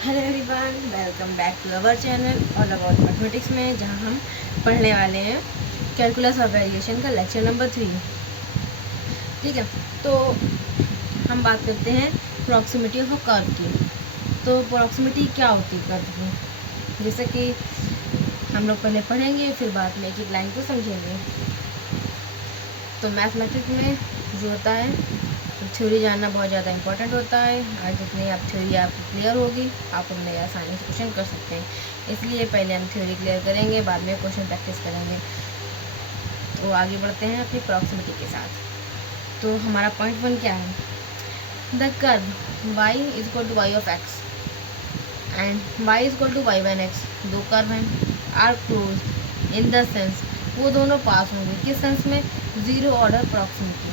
Hello everyone, welcome back to our channel all about mathematics में, जहां हम पढ़ने वाले हैं कैलकुलस और वेरिएशन का लेक्चर नंबर 3। ठीक है, तो हम बात करते हैं प्रॉक्सिमिटी ऑफ अ कर्व की। तो प्रॉक्सिमिटी क्या होती है कर्व की, जैसे कि हम लोग पहले पढ़ेंगे, फिर बाद में एक एक लाइन को समझेंगे। तो मैथमेटिक्स में जो होता है, तो थ्योरी जानना बहुत ज़्यादा इंपॉर्टेंट होता है। आज जितनी आप थ्योरी आपको क्लियर होगी, आप उनमें आसानी से क्वेश्चन कर सकते हैं। इसलिए पहले हम थ्योरी क्लियर करेंगे, बाद में क्वेश्चन प्रैक्टिस करेंगे। तो आगे बढ़ते हैं अपनी प्रॉक्सिमिटी के साथ। तो हमारा पॉइंट 1 क्या है? The curve y is equal to Y of x and y is equal to Y one X, दो कर्व हैं, are close in the sense, वो दोनों पास होंगे। किस सेंस में? Zero order proximity.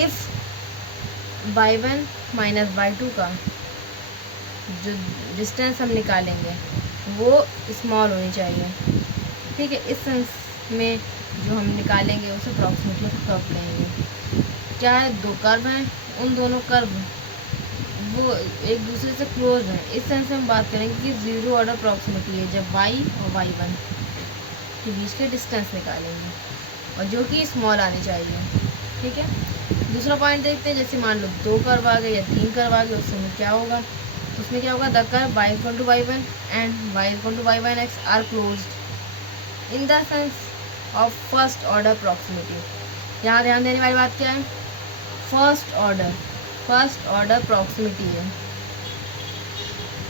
If y1 minus y2 का जो डिस्टेंस हम निकालेंगे वो स्मॉल होनी चाहिए। ठीक है, इस सेंस में जो हम निकालेंगे उसे प्रॉक्सिमिटी ऑफ कर्व कहेंगे। क्या है? दो कर्व हैं, उन दोनों कर्व वो एक दूसरे से क्लोज हैं। इस सेंस में हम बात करेंगे कि ज़ीरो ऑर्डर प्रॉक्सिमिटी है जब y और y1 के बीच के डिस्टेंस निकालेंगे, और जो कि स्मॉल आनी चाहिए। ठीक है, दूसरा पॉइंट देखते हैं। जैसे मान लो दो कर्व आ गए या तीन कर्व आ गए, उसमें क्या होगा? उसमें क्या होगा? The curve y equal to Y one and y equal to Y one x are closed in the sense of first order proximity. यहाँ ध्यान देने वाली बात क्या है? फर्स्ट ऑर्डर प्रॉक्सिमिटी है।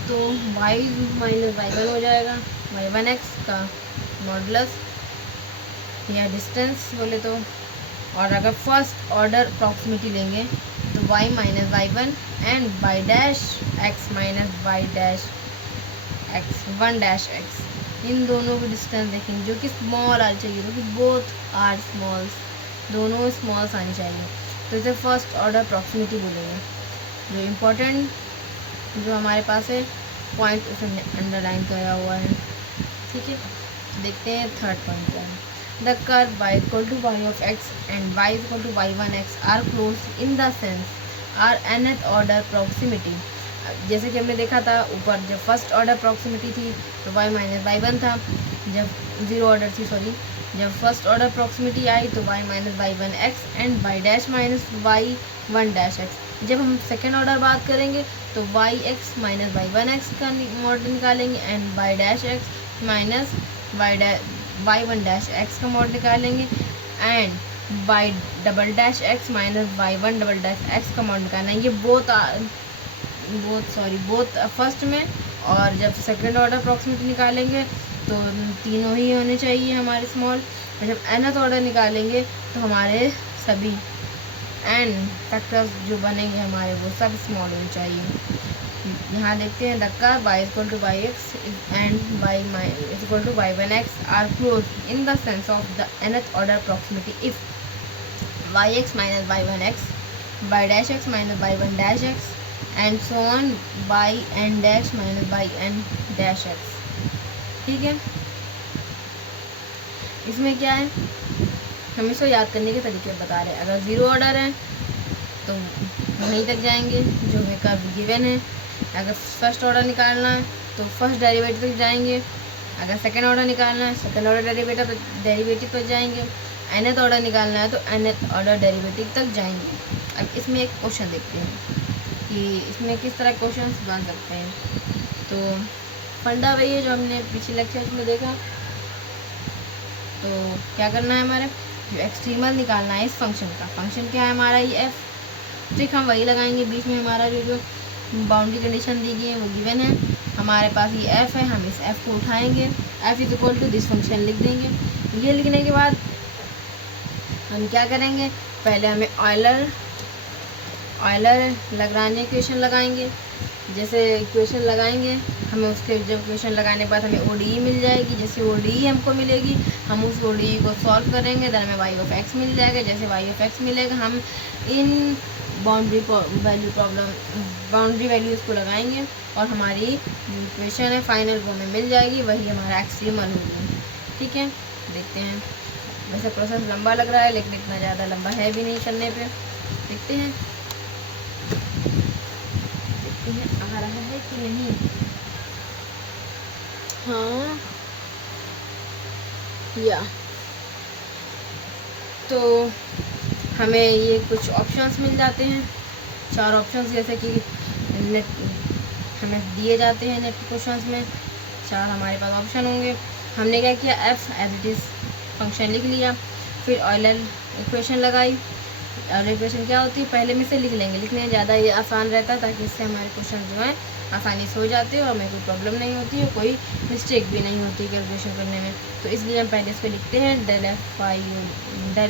तो y माइनस वाई वन हो जाएगा, वाई वन एक्स का मॉडुलस या डिस्टेंस बोले तो। और अगर फर्स्ट ऑर्डर प्रॉक्सिमिटी लेंगे तो y minus Y one and y dash x minus Y dash x one dash x, इन दोनों की डिस्टेंस देखेंगे जो कि स्मॉल आनी चाहिए, क्योंकि बोथ आर स्मॉल्स, दोनों स्मॉल्स आनी चाहिए। तो इसे फर्स्ट ऑर्डर प्रॉक्सिमिटी बोलेंगे। जो इम्पोर्टेंट जो हमारे पास है पॉइंट, उसमें अंडरलाइन करा हुआ है। ठीक है, देखते हैं थर्ड पॉइंट क्या है। The curve y equal to y of x and y equal to y1x are close in the sense are nth order proximity। जैसे कि हमने देखा था ऊपर, जब फर्स्ट ऑर्डर प्रॉक्सिमिटी थी तो y माइनस वाई वन था, जब ज़ीरो ऑर्डर थी सॉरी, जब फर्स्ट ऑर्डर प्रॉक्सिमिटी आई तो y minus Y one X and y dash minus Y one dash X. जब हम सेकेंड ऑर्डर बात करेंगे तो y X minus Y one X का मॉडल निकालेंगे and y dash x minus Y one dash X का mod निकालेंगे and Y double dash x minus Y one double dash X का मॉड निकालना है। ये बोथ फर्स्ट में, और जब सेकंड ऑर्डर अप्रॉक्सीमेट निकालेंगे तो तीनों ही होने चाहिए हमारे स्मॉल, और जब nth ऑर्डर निकालेंगे तो हमारे सभी n फैक्टर्स जो बनेंगे हमारे वो सब स्मॉल होने चाहिए। यहाँ देखते हैं the curve y equal to y x and y equal to Y one x are close in the sense of the nth order proximity if y x minus Y one x, y dash x minus Y one dash x and so on y n dash minus y n dash x. ठीक है, इसमें क्या है, हम इसको याद करने के तरीके बता रहे हैं। अगर ज़ीरो ऑर्डर है तो वहीं तक जाएंगे जो हमें कर्व गिवन है। अगर फर्स्ट ऑर्डर निकालना है तो फर्स्ट डेरिवेटिव तक जाएंगे। अगर सेकंड ऑर्डर निकालना है सेकंड ऑर्डर डेरिवेटिव तक जाएंगे। nth ऑर्डर निकालना है तो nth ऑर्डर डेरिवेटिव तक जाएंगे। अब इसमें एक क्वेश्चन देखते हैं कि इसमें किस तरह क्वेश्चन बन सकते हैं। तो फंडा वही है जो हमने पिछले लेक्चर में देखा। तो क्या करना है, हमारे जो एक्सट्रीमल निकालना है इस फंक्शन का, फंक्शन क्या है हमारा ये f, ट्रिक हम वही लगाएंगे। बीच में हमारा जो बाउंड्री कंडीशन दी गई है वो गिवन है, हमारे पास ये f है, हम इस f को उठाएंगे, f is equal to this function लिख देंगे। ये लिखने के बाद हम क्या करेंगे, पहले हमें ऑयलर लैग्रांज इक्वेशन लगाएंगे। जैसे इक्वेशन लगाएंगे हमें उसके, जब इक्वेशन लगाने के बाद हमें ODE मिल जाएगी। जैसे ODE हमको मिलेगी हम उस ODE को सॉल्व करेंगे, तो हमें y ऑफ x मिल जाएगा। जैसे y ऑफ x मिलेगा हम इन बाउंड्री वैल्यूज़ को लगाएंगे और हमारी इक्वेशन है फाइनल वो हमें मिल जाएगी, वही हमारा एक्सट्रीमल होगी। ठीक है, देखते हैं। वैसे प्रोसेस लंबा लग रहा है लेकिन इतना ज़्यादा लंबा है भी नहीं करने पे। देखते हैं आ रहा है कि नहीं। हाँ या तो हमें ये कुछ ऑप्शंस मिल जाते हैं, 4 ऑप्शंस, जैसे कि नेट हमें दिए जाते हैं नेट क्वेश्चंस में 4 हमारे पास ऑप्शन होंगे। हमने क्या किया, F as it is function लिख लिया, फिर ऑयलर इक्वेशन लगाई। ऑयलर इक्वेशन क्या होती है, पहले में से लिख लेंगे, लिखने में ज़्यादा ये आसान रहता है, ताकि इससे हमारे क्वेश्चन जो हैं आसानी से हो जाते हैं और हमें कोई प्रॉब्लम नहीं होती है, कोई मिस्टेक भी नहीं होती कैलकुलेशन करने में। तो इसलिए हम पहले इस पर लिखते हैं del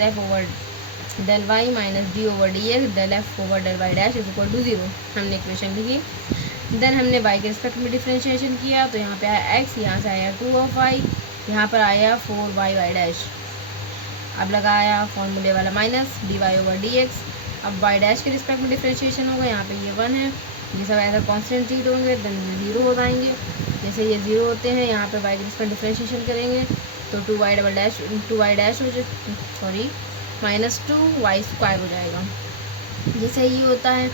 F over del Y minus D over D x del F over del Y dash is equal to 0। हमने इक्वेशन लिखी। देन हमने वाई के रिस्पेक्ट में डिफ्रेंशिएशन किया, तो यहाँ पे आया एक्स, यहाँ से आया 2 ऑफ वाई, यहाँ पर आया 4 वाई वाई डैश। अब लगाया फॉर्मूले वाला minus D Y over D X. अब वाई डैश के रिस्पेक्ट में डिफ्रेंशिएशन होगा, यहाँ पे ये 1 है, ये सब ऐसा कॉन्स्टेंट ट्रीट होंगे, देन 0 हो जाएंगे। जैसे ये 0 होते हैं, यहाँ पे वाई के रिस्पेक्ट डिफ्रेंशिएशन करेंगे तो 2 वाई डैश हो जाए, सॉरी माइनस 2 वाई स्क्वायर हो जाएगा। जैसे ये होता है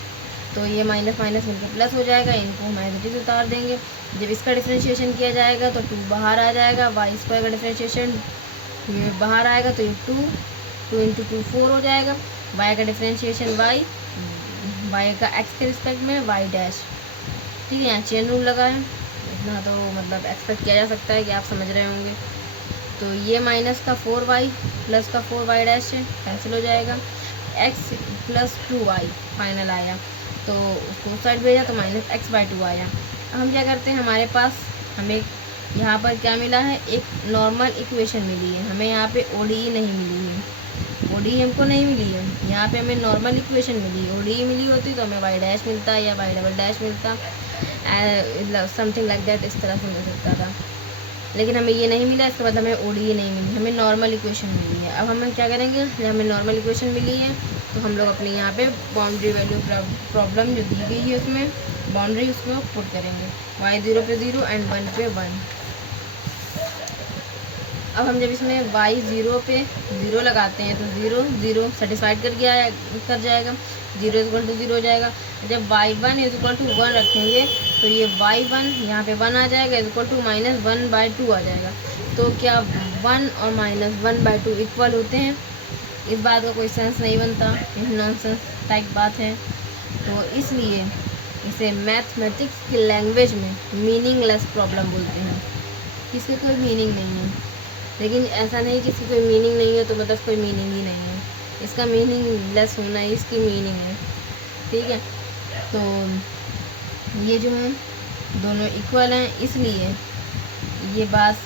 तो ये माइनस माइनस मिलकर प्लस हो जाएगा, इनको हम एज इट इज उतार देंगे। जब इसका डिफ्रेंशिएशन किया जाएगा तो 2 बाहर आ जाएगा, वाई स्क्वायर का डिफ्रेंशिएशन ये बाहर आएगा तो ये 2 इंटू 2 4 हो जाएगा। वाई का डिफ्रेंशिएशन वाई का एक्स के रिस्पेक्ट में वाई डैश, ठीक है। यहाँ चेन रूल लगा है, इतना तो मतलब एक्सपेक्ट किया जा सकता है कि आप समझ रहे होंगे। तो ये माइनस का 4 वाई प्लस का 4 वाई डैश कैंसिल हो जाएगा, एक्स प्लस 2 वाई फाइनल आया, तो उसको उस साइड भेजा तो माइनस एक्स बाई 2 आया। अब हम क्या करते हैं, हमारे पास हमें यहाँ पर क्या मिला है, एक नॉर्मल इक्वेशन मिली है, हमें यहाँ पे ओडीई नहीं मिली है, ओडीई हमको नहीं मिली है, यहाँ पे हमें नॉर्मल इक्वेशन मिली है। ओडीई मिली होती तो हमें वाई डैश मिलता या वाई डबल डैश मिलता, समथिंग लाइक दैट, इस तरह से मिल सकता था, लेकिन हमें ये नहीं मिला। इसके बाद हमें ओडीई नहीं मिली, हमें नॉर्मल इक्वेशन मिली है। अब हम क्या करेंगे, जब हमें नॉर्मल इक्वेशन मिली है तो हम लोग अपने यहाँ पे बाउंड्री वैल्यू प्रॉब्लम जो दी गई है उसमें बाउंड्री उसमें पुट करेंगे, y 0 पे 0 एंड 1 पे 1। अब हम जब इसमें y 0 पे 0 लगाते हैं तो 0 0 सेटिस्फाइड कर जाएगा, 0 इक्वल टू 0 हो जाएगा। जब y1 इज इक्वल टू 1 रखेंगे तो ये y1 यहाँ पे 1 आ जाएगा, is equal to minus 1 by 2 आ जाएगा। तो क्या 1 और माइनस 1 बाई 2 इक्वल होते हैं? इस बात का कोई सेंस नहीं बनता, ये नॉनसेंस टाइप बात है। तो इसलिए इसे मैथमेटिक्स की लैंग्वेज में मीनिंगलेस प्रॉब्लम बोलते हैं, इसकी कोई मीनिंग नहीं है। लेकिन ऐसा नहीं कि इसकी कोई मीनिंग नहीं है तो मतलब कोई मीनिंग ही नहीं है, इसका मीनिंग लेस होना है, इसकी मीनिंग है, ठीक है। तो ये जो है दोनों इक्वल हैं, इसलिए ये बात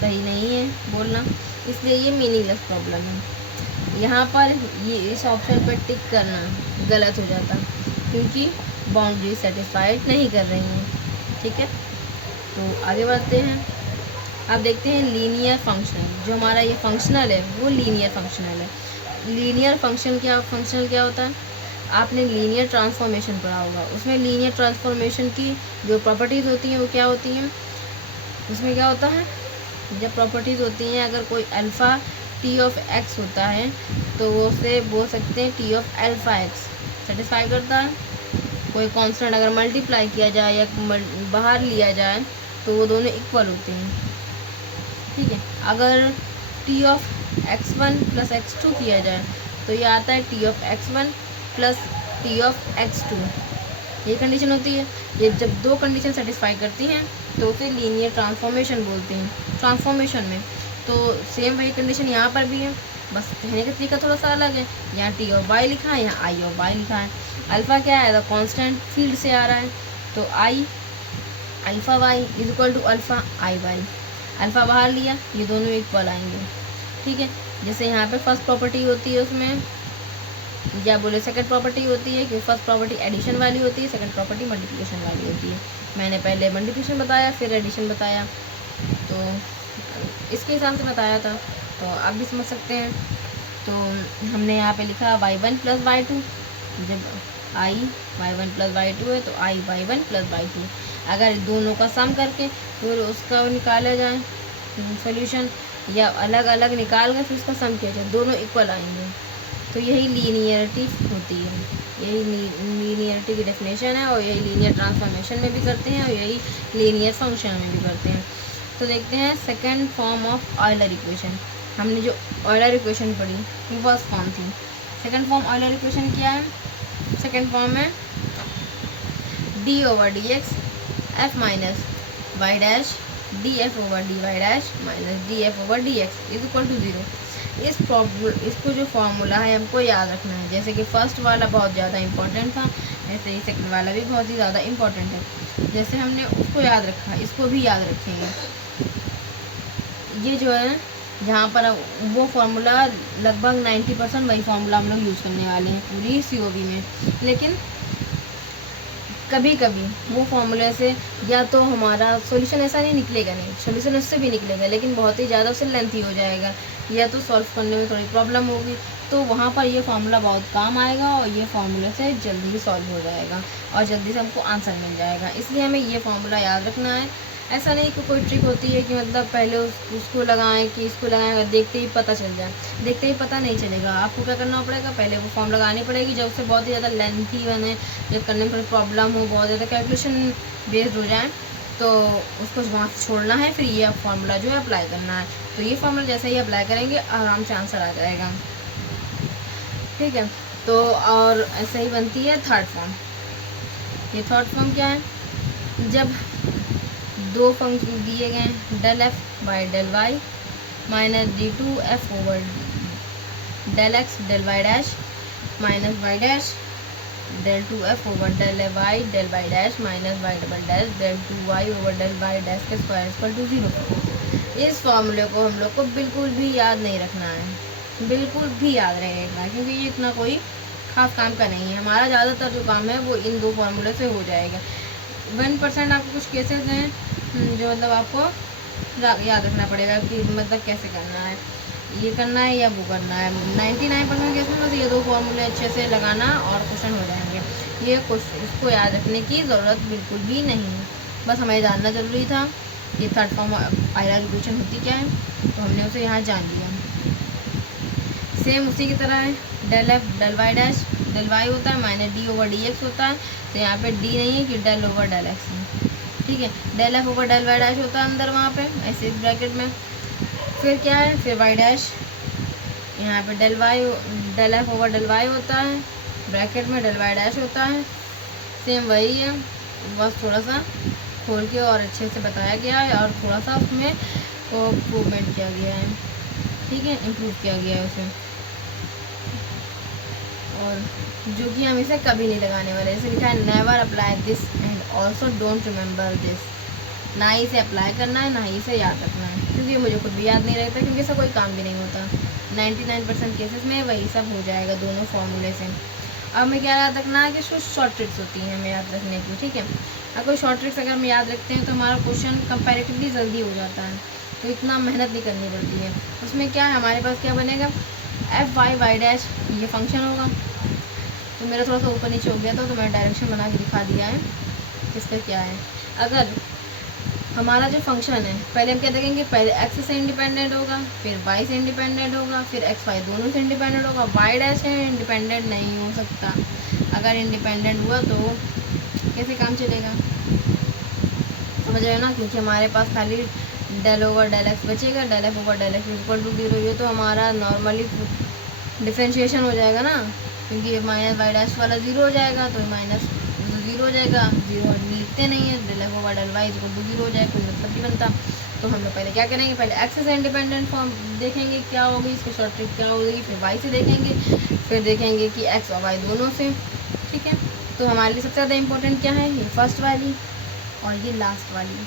सही नहीं है बोलना, इसलिए ये मीनिंगलेस प्रॉब्लम है। यहाँ पर ये इस ऑप्शन पर टिक करना गलत हो जाता, क्योंकि बाउंड्री सेटिस्फाइड नहीं कर रही हैं, ठीक है। तो आगे बढ़ते हैं, अब देखते हैं लीनियर फंक्शनल। जो हमारा ये फंक्शनल है वो लीनियर फंक्शनल है। लीनियर फंक्शनल क्या होता है? आपने लीनियर ट्रांसफॉर्मेशन पढ़ा होगा, उसमें लीनियर ट्रांसफॉर्मेशन की जो प्रॉपर्टीज़ होती हैं वो क्या होती हैं? उसमें क्या होता है, जब प्रॉपर्टीज़ होती हैं, अगर कोई अल्फ़ा टी ऑफ एक्स होता है तो वो उसे बोल सकते हैं T of alpha x satisfy करता है। कोई कांस्टेंट अगर मल्टीप्लाई किया जाए या बाहर लिया जाए तो वो दोनों इक्वल होते हैं, ठीक है। अगर T of x1 plus x2 किया जाए तो ये आता है T of x1 plus T of x2, ये कंडीशन होती है। ये जब दो कंडीशन सेटिस्फाई करती हैं तो उसे लीनियर ट्रांसफॉर्मेशन बोलते हैं। ट्रांसफॉर्मेशन में तो सेम वही कंडीशन यहाँ पर भी है, बस कहने का तरीका थोड़ा सा अलग है। यहाँ टी ऑफ वाई लिखा है, यहाँ आई ऑफ वाई लिखा है। अल्फ़ा क्या है, तो कांस्टेंट फील्ड से आ रहा है, तो I alpha Y is equal to alpha I Y. Alpha बाहर लिया, ये दोनों इक्वल आएंगे, ठीक है। जैसे यहाँ पे फर्स्ट प्रॉपर्टी होती है, उसमें या बोले सेकंड प्रॉपर्टी होती है, कि फर्स्ट प्रॉपर्टी एडिशन वाली होती है, सेकंड प्रॉपर्टी मल्टीप्लिकेशन वाली होती है। मैंने पहले मल्टीप्लिकेशन बताया, फिर एडिशन बताया, तो इसके हिसाब से बताया था, तो आप भी समझ सकते हैं। तो हमने यहाँ पे लिखा y1 प्लस y2, जब i y1 प्लस y2 है तो i y1 प्लस y2। अगर दोनों का सम करके फिर उसका निकाला जाए सॉल्यूशन, या अलग अलग निकाल कर फिर उसका सम किया जाए, दोनों इक्वल आएंगे, तो यही लीनियरिटी होती है, यही लीनियरिटी की डेफिनेशन है, और यही लीनियर ट्रांसफॉर्मेशन में भी करते हैं और यही लीनियर फंक्शन में भी करते हैं। तो देखते हैं second form of Euler equation. हमने जो ऑयलर इक्वेशन पढ़ी वो फर्स्ट फॉर्म थी। सेकेंड फॉर्म ऑयलर इक्वेशन क्या है? सेकेंड फॉर्म है d/dx f minus Y dash df/dy dash minus df/dx is equal to 0। इसको जो फॉर्मूला है हमको याद रखना है। जैसे कि फर्स्ट वाला बहुत ज़्यादा इंपॉर्टेंट था, ऐसे ही सेकंड वाला भी बहुत ही ज़्यादा इंपॉर्टेंट है। जैसे हमने उसको याद रखा, इसको भी याद रखेंगे। ये जो है जहाँ पर वो फार्मूला लगभग 90% वही फार्मूला हम लोग यूज़ करने वाले हैं पूरी COV में। लेकिन कभी कभी वो फार्मूले से या तो हमारा सॉल्यूशन ऐसा नहीं निकलेगा, नहीं सॉल्यूशन उससे भी निकलेगा, लेकिन बहुत ही ज़्यादा उससे लेंथी हो जाएगा या तो सॉल्व करने में थोड़ी प्रॉब्लम होगी। तो वहाँ पर ये फार्मूला बहुत काम आएगा और ये फार्मूले से जल्दी सॉल्व हो जाएगा और जल्दी से हमको आंसर मिल जाएगा। इसलिए हमें ये फार्मूला याद रखना है। ऐसा नहीं कि कोई ट्रिक होती है कि मतलब पहले उसको लगाएं कि इसको लगाएं, देखते ही पता चल जाए, देखते ही पता नहीं चलेगा। आपको क्या करना पड़ेगा, पहले वो फॉर्म लगानी पड़ेगी जब उससे बहुत ही ज़्यादा लेंथी बने, जब करने में थोड़ी प्रॉब्लम हो, बहुत ज़्यादा कैलकुलेशन बेस्ड हो जाए, तो उसको वहाँ से छोड़ना है, फिर ये फार्मूला जो है अप्लाई करना है। तो ये फार्मूला जैसे ही अप्लाई करेंगे आराम से आंसर आ जाएगा। ठीक है, तो और ऐसे ही बनती है थर्ड फॉर्म। ये थर्ड फॉर्म क्या है? जब दो फंक्शन दिए गए del F by del Y minus d2f/del x del y dash minus Y dash del 2f/del y del y dash minus Y double dash del 2y/del y dash के square equal to 0। इस फॉर्मूले को हम लोग को बिल्कुल भी याद नहीं रखना है, बिल्कुल भी याद रहेगा, क्योंकि ये इतना कोई खास काम का नहीं है। हमारा ज़्यादातर जो काम है वो इन दो फार्मूले से हो जाएगा। 1% आपको कुछ केसेस हैं जो मतलब आपको याद रखना पड़ेगा कि मतलब कैसे करना है, ये करना है या वो करना है। 99% केस में बस ये दो फार्मूले अच्छे से लगाना और क्वेश्चन हो जाएंगे। ये इसको याद रखने की ज़रूरत बिल्कुल भी नहीं है, बस हमें जानना ज़रूरी था कि थर्ड फॉर्म ऑयलर इक्वेशन होती क्या है, तो हमने उसे यहाँ जान लिया। सेम उसी की तरह है, del F del Y dash del Y होता है माइनस d/dx होता है, तो यहाँ पे d नहीं है कि del/del x है। ठीक है, del f/del y डैश होता है अंदर वहाँ पे ऐसे ब्रैकेट में। फिर क्या है, फिर y डैश यहाँ पे del f/del y होता है, ब्रैकेट में del y डैश होता है। सेम वही है, बस थोड़ा सा खोल के और अच्छे से बताया गया है और थोड़ा सा उसमें इम्प्रूवमेंट किया गया है। ठीक है, इम्प्रूव किया गया है उसे, और जो कि हम इसे कभी नहीं लगाने वाले। जैसे लिखा है never apply this and also don't remember this. ना ही इसे अप्लाई करना है ना ही इसे याद रखना है, क्योंकि मुझे खुद भी याद नहीं रहता, क्योंकि इसका कोई काम भी नहीं होता। 99% केसेस में वही सब हो जाएगा दोनों फार्मूले से। अब हमें क्या याद रखना है कि कुछ शॉर्ट ट्रिक्स होती हैं हमें याद रखने की। ठीक है, अब कोई शॉर्ट ट्रिक्स अगर हम याद रखते हैं तो हमारा क्वेश्चन कंपैरेटिवली जल्दी हो जाता है, तो इतना मेहनत नहीं करनी पड़ती है। उसमें क्या है, हमारे पास क्या बनेगा, f/y डैश ये फंक्शन होगा। तो मेरा थोड़ा सा ऊपर नीचे हो गया था, तो मैंने डायरेक्शन बना के दिखा दिया है इसका क्या है। अगर हमारा जो फंक्शन है, पहले हम क्या देखेंगे, पहले x से इंडिपेंडेंट होगा, फिर y से इंडिपेंडेंट होगा, फिर x y दोनों से इंडिपेंडेंट होगा। y डैश है इंडिपेंडेंट नहीं हो सकता, अगर इंडिपेंडेंट हुआ तो कैसे काम चलेगा, समझ रहे हो ना, क्योंकि हमारे पास खाली del/del x बचेगा, del f/del x equal to 0। ये तो हमारा नॉर्मली डिफ्रेंशिएशन हो जाएगा ना, क्योंकि माइनस वाई डैश वाला 0 हो जाएगा, तो माइनस 0 हो जाएगा, 0 हम लिखते नहीं है, del f/del y equal to 0 हो जाएगा, कोई मतलब नहीं बनता। तो हम लोग पहले क्या करेंगे, पहले x से इंडिपेंडेंट फॉर्म देखेंगे क्या होगी, इसकी शॉर्ट ट्रिक क्या होगी, फिर y से देखेंगे, फिर देखेंगे कि x और y दोनों से। ठीक है, तो हमारे लिए सबसे ज़्यादा इंपॉर्टेंट क्या है, ये फर्स्ट वाली और ये लास्ट वाली।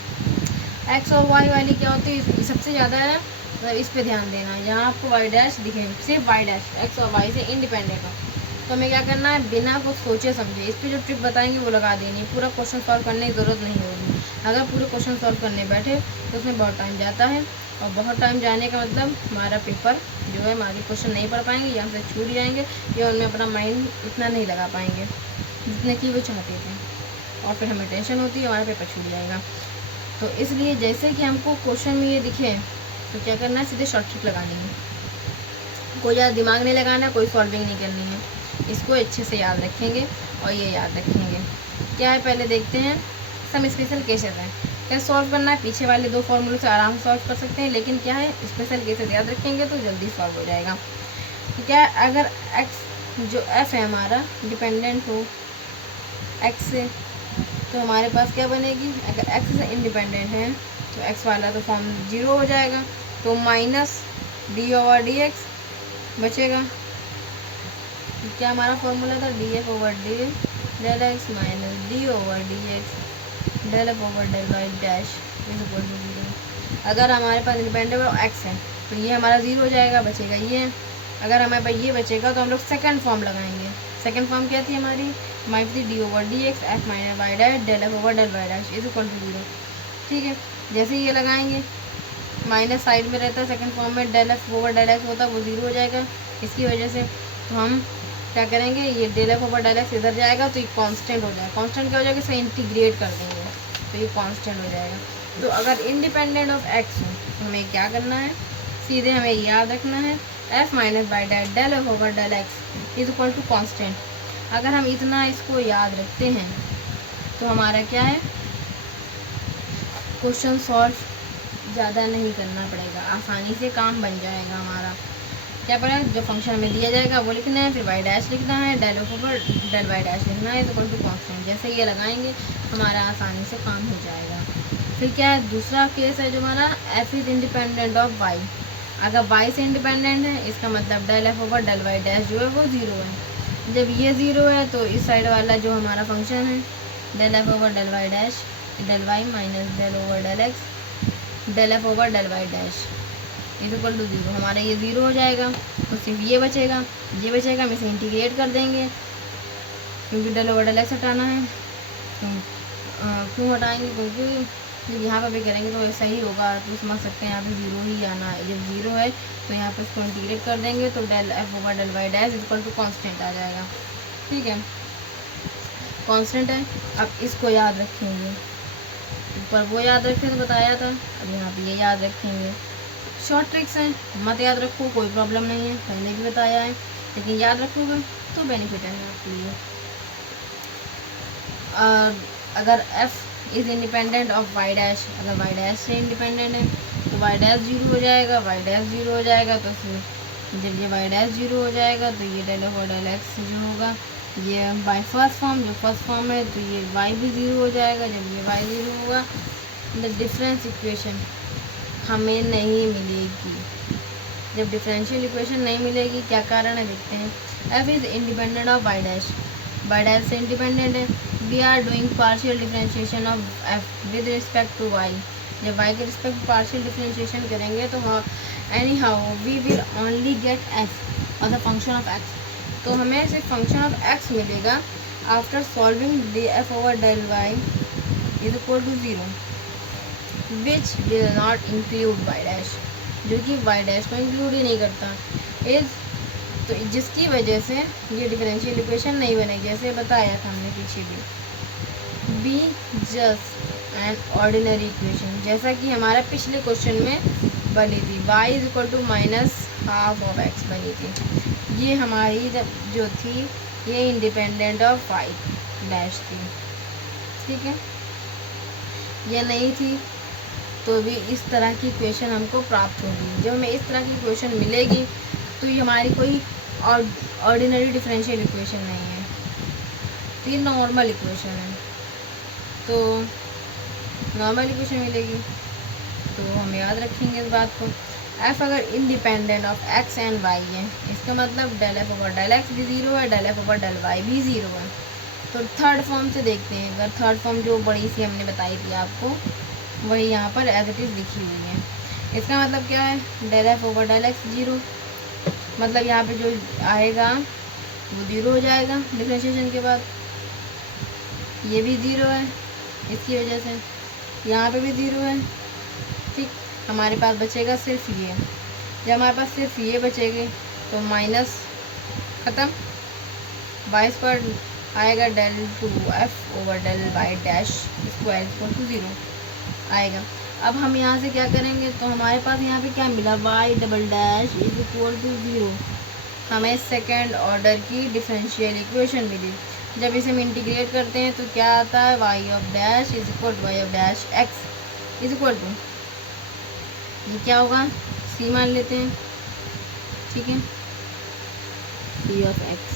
x और y वाली क्या होती है, सबसे ज़्यादा है, तो इस पे ध्यान देना। यहाँ आपको y डैश दिखेंगे, सिर्फ y डैश x और y से इंडिपेंडेंट हो, तो हमें क्या करना है, बिना कुछ सोचे समझे इस पर जो ट्रिक बताएंगे वो लगा देनी, पूरा क्वेश्चन सॉल्व करने की ज़रूरत नहीं होगी। अगर पूरे क्वेश्चन सॉल्व करने बैठे तो उसमें बहुत टाइम जाता है, और बहुत टाइम जाने का मतलब हमारा पेपर जो है, हमारे क्वेश्चन नहीं पढ़ पाएंगे या हमसे छूट जाएंगे, या उनमें अपना माइंड इतना नहीं लगा पाएंगे जितने की वो चाहते थे, और फिर हमें टेंशन होती है, हमारा पेपर छूट जाएगा। तो इसलिए जैसे कि हमको क्वेश्चन में ये दिखे तो क्या करना है, सीधे शॉर्ट ट्रिक लगानी है। कोई ज़्यादा दिमाग नहीं लगाना, कोई सॉल्विंग नहीं करनी है, इसको अच्छे से याद रखेंगे और ये याद रखेंगे। क्या है पहले देखते हैं, सम स्पेशल केसेस हैं, कैसे सॉल्व करना है। पीछे वाले 2 फॉर्मूले से आराम से सॉल्व कर सकते हैं, लेकिन क्या है स्पेशल केसेस याद रखेंगे तो जल्दी सॉल्व हो जाएगा। तो क्या है, अगर एक्स जो एफ है हमारा डिपेंडेंट हो एक्स से, तो हमारे पास क्या बनेगी, अगर एक्स से इंडिपेंडेंट है तो एक्स वाला तो फॉर्म 0 हो जाएगा, तो minus D over D X बचेगा। क्या हमारा फॉर्मूला था, D F over D del X minus D over D x del F over del Y dash is equal to 0। अगर हमारे पास इंडिपेंडेंट एक्स है तो ये हमारा 0 हो जाएगा, बचेगा ये। अगर हमारे पास ये बचेगा तो हम लोग सेकंड फॉर्म लगाएंगे। सेकंड फॉर्म क्या थी हमारी, minus D over D X F minus Y dash del F over del Y dash is equal to 0। ठीक है, जैसे ये लगाएंगे माइनस साइड में रहता है, सेकंड फॉर्म में del F over del X होता है, वो 0 हो जाएगा इसकी वजह से। तो हम क्या करेंगे, ये del F over del X इधर जाएगा तो ये कांस्टेंट हो जाएगा। कांस्टेंट क्या हो जाएगा, इसे इंटीग्रेट कर देंगे तो ये कांस्टेंट हो जाएगा। तो अगर इंडिपेंडेंट ऑफ एक्स हो तो हमें क्या करना है, सीधे हमें याद रखना है F minus by del F over del X is equal to constant. अगर हम इतना इसको याद रखते हैं तो हमारा क्या है, क्वेश्चन सॉल्व ज़्यादा नहीं करना पड़ेगा, आसानी से काम बन जाएगा हमारा। क्या पड़ेगा, जो फंक्शन में दिया जाएगा वो लिखना है, फिर वाई डैश लिखना है, del F over del Y dash लिखना है इक्वल टू कांस्टेंट। जैसे ये लगाएंगे हमारा आसानी से काम हो जाएगा। फिर क्या है, दूसरा केस है जो हमारा F is independent of Y. अगर वाई से इंडिपेंडेंट है इसका मतलब del F over del Y dash जो है वो 0 है। जब ये 0 है तो इस साइड वाला जो हमारा फंक्शन है del F over del Y dash del Y minus del over del X del F over del Y dash is equal to 0, हमारा ये 0 हो जाएगा। तो सिर्फ ये बचेगा, हम इसे इंटीग्रेट कर देंगे क्योंकि डेल ओवर डेल एक्स हटाना है। क्यों हटाएंगे, क्योंकि जब यहाँ पर भी करेंगे तो ऐसा ही होगा, तो समझ सकते हैं यहाँ पे 0 ही आना है। जब 0 है तो यहाँ पे इसको इंटीग्रेट कर देंगे तो del F over del Y dash equal to constant आ जाएगा। ठीक है, कांस्टेंट है, अब इसको याद रखेंगे। ऊपर वो याद रखें तो बताया था, अब यहाँ पे ये याद रखेंगे। शॉर्ट ट्रिक्स हैं, मत याद रखो कोई प्रॉब्लम नहीं है, पहले भी बताया है, लेकिन याद रखोगे तो बेनिफिट है आपके लिए। अगर f is independent of Y dash, अगर वाई डैश से इंडिपेंडेंट है तो वाई डैश 0 हो जाएगा, वाई डैश 0 हो जाएगा तो फिर जब ये वाई डैश 0 हो जाएगा तो ये डेल ओवर डेल एक्स जो होगा ये बाई फर्स्ट फॉर्म, जो फर्स्ट फॉर्म है तो ये y भी 0 हो जाएगा। जब ये y 0 होगा तो डिफरेंस इक्वेशन हमें नहीं मिलेगी। जब डिफरेंशियल इक्वेशन नहीं मिलेगी, क्या कारण है देखते हैं। f is independent of y dash से इंडिपेंडेंट है। We are doing partial differentiation of f with respect to y। जब y के रिस्पेक्ट पार्शियल डिफरेंशिएशन करेंगे तो anyhow we will only get f और द फंक्शन ऑफ x। तो हमें सिर्फ फंक्शन ऑफ x मिलेगा after solving D F over del Y is equal to 0 which will not include Y dash, जो कि Y dash को include ही नहीं करता इज, तो जिसकी वजह से ये डिफरेंशियल इक्वेशन नहीं बनेगी। जैसे बताया था हमने पीछे भी, be just an ordinary equation, जैसा कि हमारा पिछले क्वेश्चन में बनी थी, y is equal to minus half of x बनी थी। ये हमारी जो थी ये इंडिपेंडेंट ऑफ वाई डैश थी। ठीक है, ये नहीं थी तो भी इस तरह की इक्वेशन हमको प्राप्त होगी। जब हमें इस तरह की इक्वेशन मिलेगी तो ये हमारी कोई ऑर्डिनरी डिफरेंशियल इक्वेशन नहीं है, तो ये नॉर्मल इक्वेशन है। तो नॉर्मल इक्वेशन मिलेगी तो हम याद रखेंगे इस बात को। f अगर independent of x and y है, इसका मतलब del F over del x भी 0 है, del F over del y भी 0 है। तो थर्ड फॉर्म से देखते हैं, अगर थर्ड फॉर्म जो बड़ी सी हमने बताई थी आपको वही यहाँ पर एज इट इज़ लिखी हुई है। इसका मतलब क्या है, del F over del x 0, मतलब यहाँ पे जो आएगा वो 0 हो जाएगा डिफरेंशिएशन के बाद। ये भी 0 है, इसकी वजह से यहाँ पे भी 0 है। ठीक, हमारे पास बचेगा सिर्फ ये। जब हमारे पास सिर्फ ये बचेगी तो माइनस ख़त्म, बाईस पर आएगा del two f over del Y dash square equal to 0 आएगा। अब हम यहाँ से क्या करेंगे, तो हमारे पास यहाँ पे क्या मिला, y double dash is equal to 0। हमें सेकेंड ऑर्डर की डिफरेंशियल इक्वेशन मिली। जब इसे हम इंटीग्रेट करते हैं तो क्या आता है, y of dash is equal to Y of dash x is equal to, ये क्या होगा, सी मान लेते हैं, ठीक है, सी ऑफ एक्स,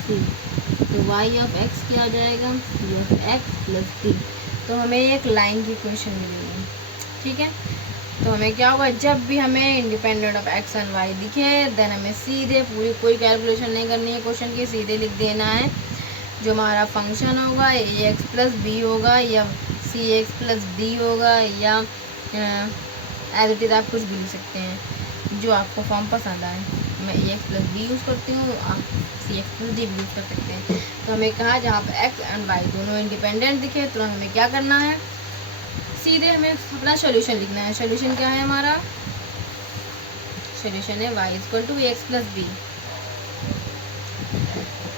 सी, तो वाई ऑफ एक्स क्या आ जाएगा, सी ऑफ एक्स प्लस डी। तो हमें एक लाइन की इक्वेशन मिलेगी, ठीक है। तो हमें क्या होगा, जब भी हमें independent of x and y दिखे देन हमें सीधे पूरी कोई कैलकुलेशन नहीं करनी है क्वेश्चन की, सीधे लिख देना है जो हमारा फंक्शन होगा ए एक्स प्लस बी होगा या सी एक्स प्लस डी होगा या एज इट इज़ आप कुछ भी लिख सकते हैं जो आपको फॉर्म पसंद आए। मैं ए एक्स प्लस बी यूज़ करती हूँ, आप सी एक्स प्लस डी भी यूज़ कर सकते हैं। तो हमें कहा जहाँ पर एक्स एंड वाई दोनों इंडिपेंडेंट दिखे तो हमें क्या करना है, सीधे हमें अपना सॉल्यूशन लिखना है। सॉल्यूशन क्या है हमारा, सॉल्यूशन है y equal to x plus b.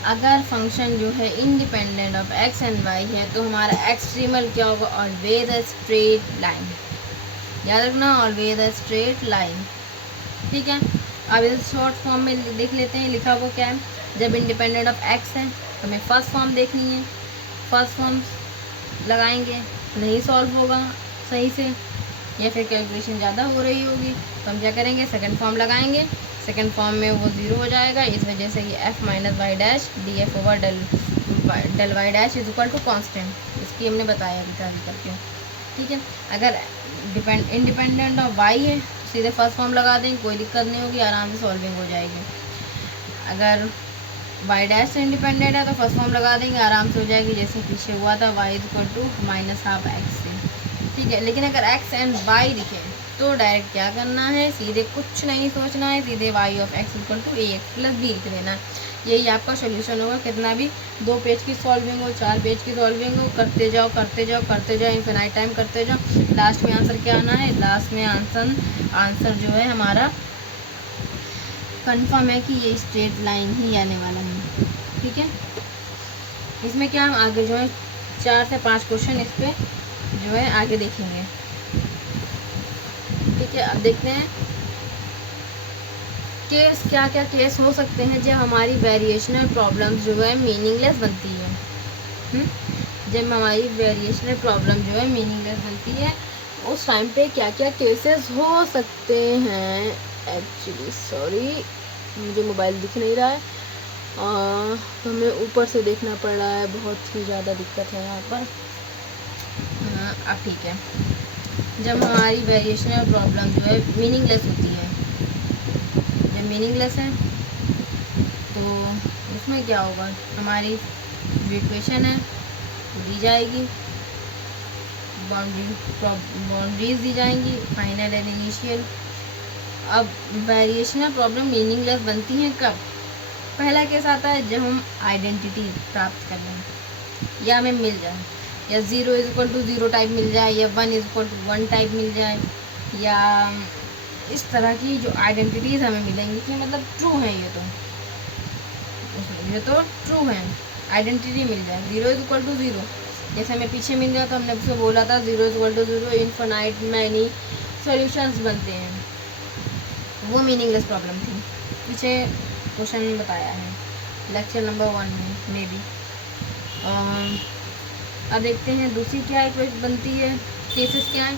अगर फंक्शन जो है independent of x and y है तो हमारा एक्सट्रीमल क्या होगा, ऑलवेज अ स्ट्रेट लाइन, याद रखना, ऑलवेज अ स्ट्रेट लाइन, ठीक है। अब इसे शॉर्ट फॉर्म में देख लेते हैं, लिखा वो क्या है, जब इंडिपेंडेंट ऑफ x है हमें फर्स्ट फॉर्म देखनी है, फर्स्ट फॉर्म लगाएंगे, नहीं सॉल्व होगा सही से या फिर कैलकुलेशन ज़्यादा हो रही होगी तो हम क्या करेंगे, सेकंड फॉर्म लगाएंगे, सेकंड फॉर्म में वो ज़ीरो हो जाएगा, इस वजह से ये f minus Y dash d F over del Y dash is equal to constant, इसकी हमने बताया अभी था करके, ठीक है। अगर इंडिपेंडेंट ऑफ वाई है तो सीधे फर्स्ट फॉर्म लगा देंगे, कोई दिक्कत नहीं होगी, आराम से सॉल्विंग हो जाएगी। अगर वाई डैश से इंडिपेंडेंट है तो फर्स्ट फॉर्म लगा देंगे, आराम से हो जाएगी, जैसे पीछे हुआ था y equal to minus half x से, ठीक है। लेकिन अगर एक्स एंड वाई दिखे तो डायरेक्ट क्या करना है, सीधे कुछ नहीं सोचना है, सीधे y of x equal to a x plus b लिख देना। यही आपका सोल्यूशन होगा, कितना भी 2 पेज की सॉल्विंग हो, 4 पेज की सॉल्विंग हो, करते जाओ करते जाओ करते जाओ, इन्फिनाइट टाइम करते जाओ, लास्ट में आंसर क्या आना है, लास्ट में आंसर जो है हमारा कंफर्म है कि ये स्ट्रेट लाइन ही आने वाला है, ठीक है। इसमें क्या हम आगे जो है 4 से 5 क्वेश्चन इस पर जो है आगे देखेंगे, ठीक है। अब देखते हैं केस, क्या क्या केस हो सकते हैं जब हमारी वेरिएशनल प्रॉब्लम जो है मीनिंगलेस बनती है। जब हमारी वेरिएशनल प्रॉब्लम जो है मीनिंगलेस बनती है उस टाइम पे क्या क्या केसेस हो सकते हैं। एक्चुअली सॉरी, मुझे मोबाइल दिख नहीं रहा है, हमें ऊपर से देखना पड़ रहा है, बहुत ही ज़्यादा दिक्कत है यहाँ पर। अब ठीक है, जब हमारी वेरिएशनल प्रॉब्लम जो है मीनिंगलेस होती है, जब मीनिंगलेस है तो उसमें क्या होगा, हमारी जो इक्वेशन है दी जाएगी, बाउंड्रीज दी जाएंगी, फाइनल एंड इनिशियल। अब वेरिएशनल प्रॉब्लम मीनिंगलेस बनती हैं कब, पहला केस आता है जब हम आइडेंटिटी प्राप्त कर लें या हमें मिल जाए, या 0 इज इक्वल टू 0 टाइप मिल जाए, या 1 इज इक्वल टू 1 टाइप मिल जाए, या इस तरह की जो आइडेंटिटीज़ हमें मिलेंगी कि मतलब ट्रू है ये तो ट्रू है, आइडेंटिटी मिल जाए। 0 इज इक्वल टू 0 जैसे हमें पीछे मिल गया तो हमने उसको बोला था 0 is equal to 0 infinite many solutions बनते हैं, वो मीनिंगलेस प्रॉब्लम थी, पीछे क्वेश्चन में बताया है लेक्चर नंबर 1 में मे बी। अब देखते हैं दूसरी क्या इक्वेशन बनती है, केसेस क्या है।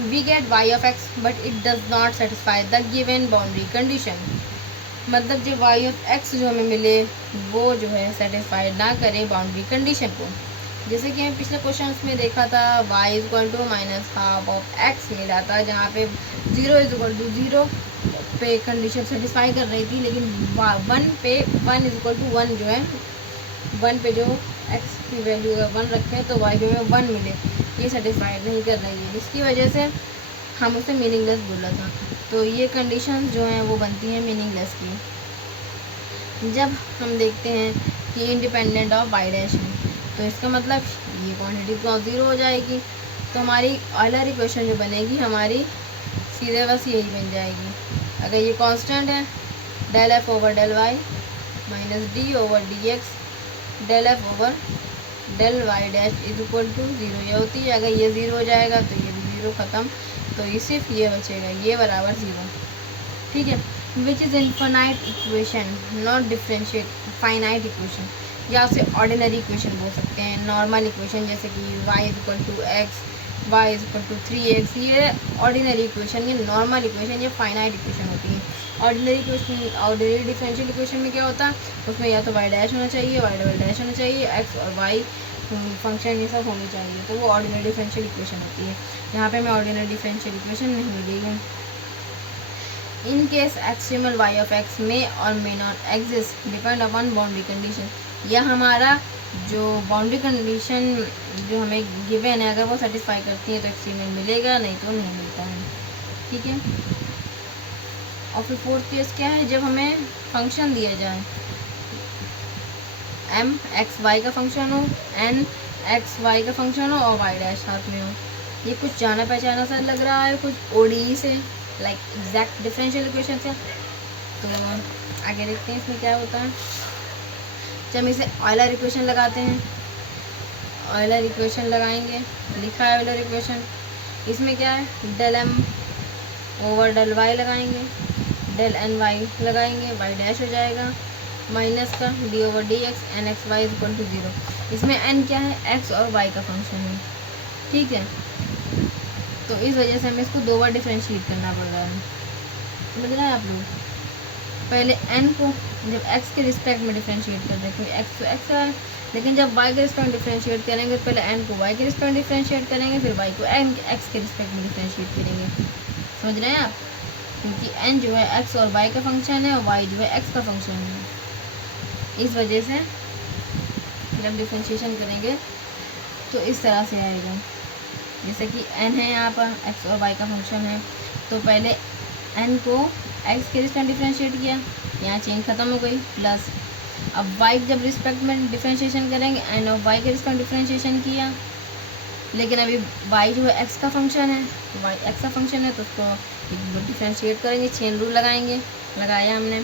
We get y of x but it does not satisfy the given boundary condition, मतलब जो y ऑफ x जो हमें मिले वो जो है सेटिस्फाई ना करे बाउंड्री कंडीशन को। जैसे कि हमें पिछले क्वेश्चन में देखा था y is equal to minus half of x मिला था, जहाँ पे 0 इज इक्वल टू 0 पे कंडीशन सेटिस्फाई कर रही थी, लेकिन 1 पे 1 इज इक्वल टू 1 जो है 1 पे जो x की वैल्यू है 1 रखते हैं तो y जो है 1 मिले, ये सेटिस्फाइड नहीं कर रही है, इसकी वजह से हम उसे मीनिंगलेस बोला था। तो ये कंडीशन जो हैं वो बनती हैं मीनिंगलेस की। जब हम देखते हैं कि इंडिपेंडेंट ऑफ y डैश है तो इसका मतलब ये क्वांटिटी तो 0 हो जाएगी, तो हमारी ऑयलर इक्वेशन जो बनेगी हमारी सीधे बस यही बन जाएगी। अगर ये कांस्टेंट है del F over del Y minus D over D x del F over del Y dash is equal to 0 ये होती है। अगर ये 0 हो जाएगा तो ये भी 0 ख़त्म, तो ये सिर्फ ये बचेगा, ये बराबर 0, ठीक है, which is infinite equation not differentiate finite equation, या उसे ऑर्डिनरी इक्वेशन बोल सकते हैं, नॉर्मल इक्वेशन जैसे कि y equal to x, y equal to 3x, ये ऑर्डिनरी इक्वेशन, ये नॉर्मल इक्वेशन, ये फाइनाइट इक्वेशन होती है। Ordinary equation, ordinary differential equation में क्या होता है, उसमें या तो y डैश होना चाहिए, y डबल डैश होना चाहिए, x और y फंक्शन ये सब होनी चाहिए, तो वो ऑर्डिनरी डिफरेंशियल इक्वेशन होती है। यहाँ पे हमें ऑर्डिनरी डिफरेंशियल इक्वेशन नहीं मिलेगी। In case extremal y of x may और may not exist depend upon boundary condition, या हमारा जो बाउंड्री कंडीशन जो हमें गिवन है अगर वो सेटिस्फाई करती है तो एक्सट्रीमल मिलेगा, नहीं तो नहीं मिलता है। ठीक है, और फिर फोर्थ केस क्या है, जब हमें फंक्शन दिया जाए m x y का फंक्शन हो, n x y का फंक्शन हो और y डैश साथ में हो। ये कुछ जाना पहचाना सा लग रहा है, कुछ ODE से, लाइक एग्जैक्ट डिफरेंशियल इक्वेशन से। तो आगे देखते हैं इसमें क्या होता है। जब हम इसे ऑयलर इक्वेशन लगाते हैं, ऑयलर इक्वेशन लगाएंगे, लिखा है ऑयलर इक्वेशन, इसमें क्या है, del m over del y लगाएंगे, डेल n y लगाएंगे, y डैश हो जाएगा माइनस का d over D x n x y equal to 0। इसमें n क्या है, x और y का फंक्शन है। ठीक है, तो इस वजह से हमें इसको 2 बार डिफ्रेंशिएट करना पड़ रहा है, समझ रहे हैं आप लोग। पहले n को जब x के रिस्पेक्ट में डिफ्रेंशिएट कर रहे हैं, x तो x है, लेकिन जब y के रिस्पेक्ट में डिफ्रेंशिएट करेंगे तो पहले n को y के रिस्पेक्ट में डिफ्रेंशिएट करेंगे, फिर y को x के रिस्पेक्ट में डिफ्रेंशिएट करेंगे, समझ रहे हैं आप। क्योंकि n जो है x और y का फंक्शन है और y जो है x का फंक्शन है, इस वजह से जब डिफ्रेंशिएशन करेंगे तो इस तरह से आएगा। जैसे कि n है यहाँ पर, x और y का फंक्शन है, तो पहले n को x के रिस्पेक्ट डिफ्रेंशिएट किया, यहाँ चेन ख़त्म हो गई, प्लस अब y जब रिस्पेक्ट में डिफ्रेंशिएशन करेंगे, n और y के रिस्पेक्ट डिफ्रेंशिएशन किया, लेकिन अभी y जो है x का फंक्शन है, y x का फंक्शन है तो उसको डिफ्रेंशिएट करेंगे, चेन रूल लगाएंगे, लगाया हमने,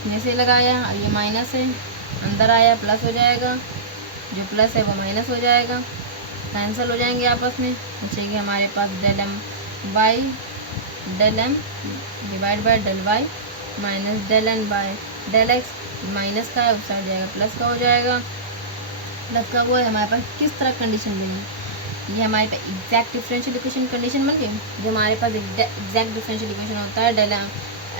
जैसे लगाया, अब ये माइनस है, अंदर आया प्लस हो जाएगा, जो प्लस है वो माइनस हो जाएगा, कैंसिल हो जाएंगे आपस में, बचेगी हमारे पास del m by del m divide by del y minus del n by del x, minus का है उस साइड जाएगा प्लस का हो जाएगा, प्लस का वो है हमारे पास किस तरह कंडीशन देंगे, ये हमारे पास एग्जैक्ट डिफरेंशियल इक्वेशन कंडीशन बन गई। जो हमारे पास एग्जैक्ट डिफरेंशियल इक्वेशन होता है, del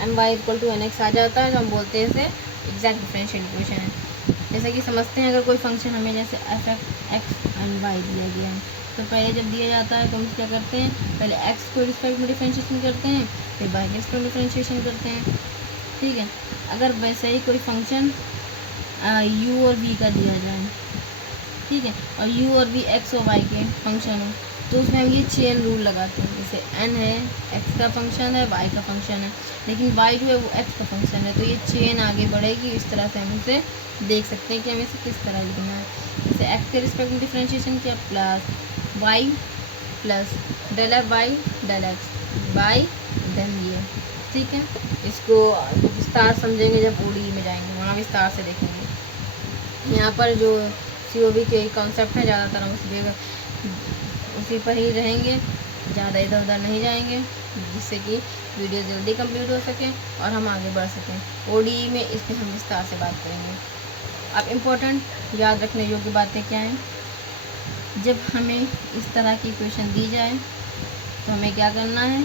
m y equal to n x आ जाता है, तो हम बोलते हैं इसे एग्जैक्ट डिफरेंशियल इक्वेशन है। जैसे कि समझते हैं, अगर कोई फंक्शन हमें जैसे एफ एक्स एंड वाई दिया गया है, तो पहले जब दिया जाता है तो हम क्या करते हैं, पहले एक्स को रिस्पेक्ट में डिफरेंशिएशन करते हैं, फिर वाई के रिस्पेक्ट में डिफरेंशिएशन करते हैं। ठीक है, अगर वैसे ही कोई फंक्शन यू और वी का दिया जाए, ठीक है, और यू और वी एक्स और वाई के फंक्शन हो, तो उसमें हम ये चेन रूल लगाते हैं। जैसे n है, x का फंक्शन है, y का फंक्शन है, लेकिन y जो है वो x का फंक्शन है, तो ये चेन आगे बढ़ेगी। इस तरह से हम इसे देख सकते हैं कि हमें इसे किस तरह लिखना है। जैसे x के रिस्पेक्ट में डिफरेंशिएशन किया, plus y plus del f y del x by then ये। ठीक है, इसको विस्तार समझेंगे जब ODE में जाएंगे, वहाँ विस्तार से देखेंगे। यहाँ पर जो COV के कॉन्सेप्ट हैं, ज़्यादातर हम उसी पर ही रहेंगे, ज़्यादा इधर उधर नहीं जाएंगे, जिससे कि वीडियो जल्दी कंप्लीट हो सके और हम आगे बढ़ सकें। ODE में इसमें हम विस्तार से बात करेंगे। अब इम्पोर्टेंट याद रखने योग्य बातें क्या हैं, जब हमें इस तरह की इक्वेशन दी जाए तो हमें क्या करना है,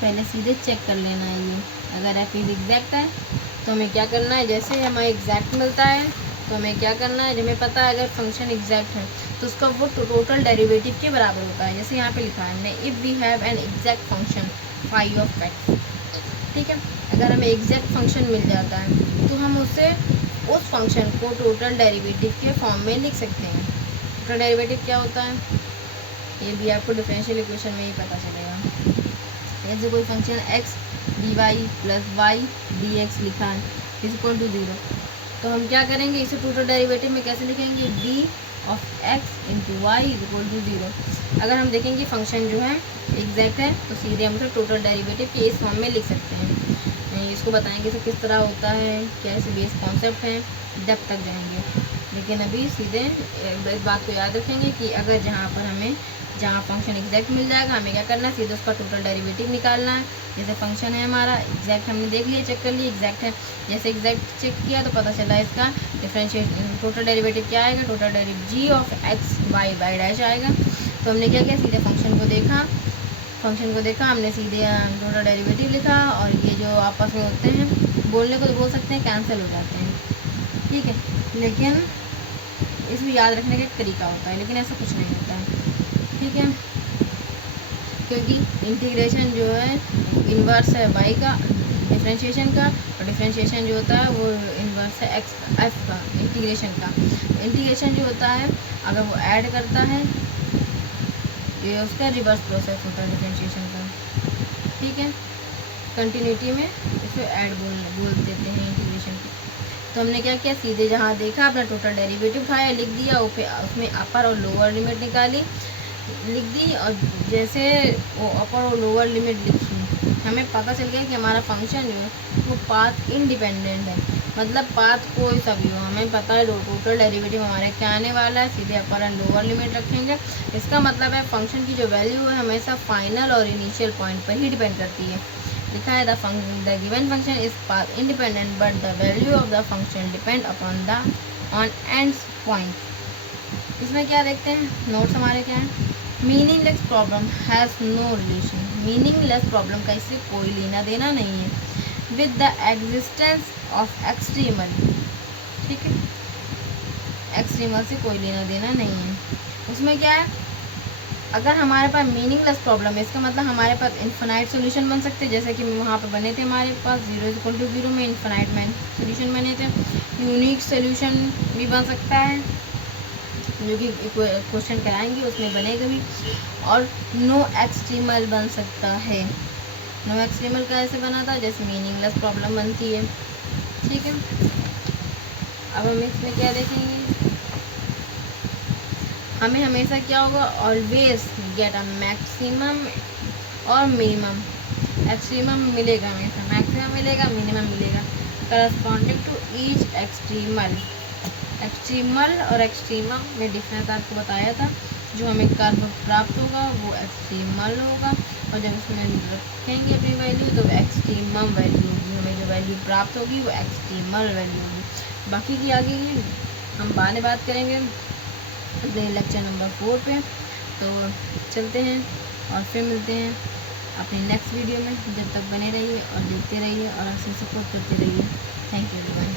पहले सीधे चेक कर लेना है। ये अगर f इज एग्जैक्ट है तो हमें क्या करना है, जैसे हमें एग्जैक्ट मिलता है तो हमें क्या करना है, जब हमें पता है अगर फंक्शन एग्जैक्ट है तो उसका वो टोटल डेरिवेटिव के बराबर होता है। जैसे यहाँ पे लिखा है हमने, if we have an exact function phi of x. ठीक है, अगर हमें एग्जैक्ट फंक्शन मिल जाता है तो हम उससे उस फंक्शन को टोटल डेरिवेटिव के फॉर्म में लिख सकते हैं। टोटल डेरिवेटिव क्या होता है, ये भी आपको डिफरेंशियल इक्वेशन में ही पता चलेगा। जैसे कोई function x dy plus y d x लिखा है इज इक्वल टू 0, तो हम क्या करेंगे, इसे टोटल डेरिवेटिव में कैसे लिखेंगे, d of x into y is equal to 0। अगर हम देखेंगे फंक्शन जो है एग्जैक्ट है तो सीधे हम उसे टोटल डेरिवेटिव के इस फॉर्म में लिख सकते हैं। इसको बताएंगे इसे किस तरह होता है, क्या ऐसे बेस कॉन्सेप्ट है, जब तक जाएंगे। लेकिन अभी सीधे इस बात को याद रखेंगे कि अगर जहाँ फंक्शन एग्जैक्ट मिल जाएगा, हमें क्या करना है, सीधे उसका टोटल डेरिवेटिव निकालना है। जैसे फंक्शन है हमारा एग्जैक्ट, हमने देख लिया, चेक कर लिया एग्जैक्ट है। जैसे एग्जैक्ट चेक किया तो पता चला इसका डिफरेंशिएट टोटल डेरिवेटिव क्या आएगा, total derivative g of x y by dash आएगा। तो हमने क्या किया, सीधे फंक्शन को देखा, हमने सीधे टोटल डेरिवेटिव लिखा, और ये जो आपस में होते हैं, बोलने को तो बोल सकते हैं, कैंसिल हो जाते हैं, ठीक है। लेकिन इसमें याद रखने का एक तरीका होता है, लेकिन ऐसा कुछ नहीं होता है, ठीक है, क्योंकि इंटीग्रेशन जो है इन्वर्स है वाई का डिफरेंशिएशन का, और डिफरेंशिएशन जो होता है वो इन्वर्स है एक्स का, एफ का इंटीग्रेशन का। इंटीग्रेशन जो होता है अगर वो ऐड करता है, ये उसका रिवर्स प्रोसेस होता है डिफरेंशिएशन का, ठीक है। कंटिन्यूटी में इसे ऐड बोल देते हैं इंटीग्रेशन को। तो हमने क्या किया, सीधे जहाँ देखा अपना टोटल डेरिवेटिव उठाया, लिख दिया, उसमें अपर और लोअर लिमिट निकाली, लिख दी, और जैसे वो अपर और लोअर लिमिट लिखी, हमें पता चल गया कि हमारा फंक्शन जो है वो पाथ इंडिपेंडेंट है, मतलब पाथ कोई सा भी हो, हमें पता है टोटल डेरिवेटिव हमारे क्या आने वाला है, सीधे अपर एंड लोअर लिमिट रखेंगे। इसका मतलब है फंक्शन की जो वैल्यू है हमेशा फाइनल और इनिशियल पॉइंट पर ही डिपेंड करती है। लिखा है the given function is path independent but the value of the function depend upon the on ends point. इसमें क्या देखते हैं, नोट्स हमारे क्या हैं, meaningless problem has no relation, meaningless problem का इससे कोई लेना देना नहीं है with the existence of extremal, ठीक है, एक्सट्रीमल से कोई लेना देना नहीं है। उसमें क्या है, अगर हमारे पास मीनिंगलेस प्रॉब्लम है, इसका मतलब हमारे पास इन्फिनाइट सोल्यूशन बन सकते हैं, जैसे कि वहाँ पर बने थे हमारे पास 0 = 0 में इन्फिनाइट में सोल्यूशन बने थे। यूनिक सोल्यूशन भी बन सकता है, जो कि क्वेश्चन कराएंगे उसमें बनेगा भी, और नो एक्सट्रीमल बन सकता है। नो एक्सट्रीमल कैसे बना था, जैसे मीनिंगलेस प्रॉब्लम बनती है, ठीक है। अब हम इसमें क्या देखेंगे, हमें हमेशा क्या होगा, ऑलवेज गेट अ मैक्सिमम और मिनिमम। एक्सट्रीमम मिलेगा हमेशा, मैक्सिमम मिलेगा, मिनिमम मिलेगा, corresponding to each extremal. Extremal और एक्सट्रीमम में डिफरेंस आपको बताया था, जो हमें कर्व प्राप्त होगा वो एक्सट्रीमल होगा, और जब उसमें रखेंगे अपनी वैल्यू तो एक्सट्रीमम वैल्यू होगी, हमें जो वैल्यू प्राप्त होगी वो एक्सट्रीमल वैल्यू होगी। बाकी की आगे हम बाद में बात करेंगे अपने लेक्चर नंबर 4 पे। तो चलते हैं और फिर मिलते हैं अपने नेक्स्ट वीडियो में। जब तक बने रहिए और देखते रहिए और हमसे सपोर्ट करते रहिए। Thank you everyone.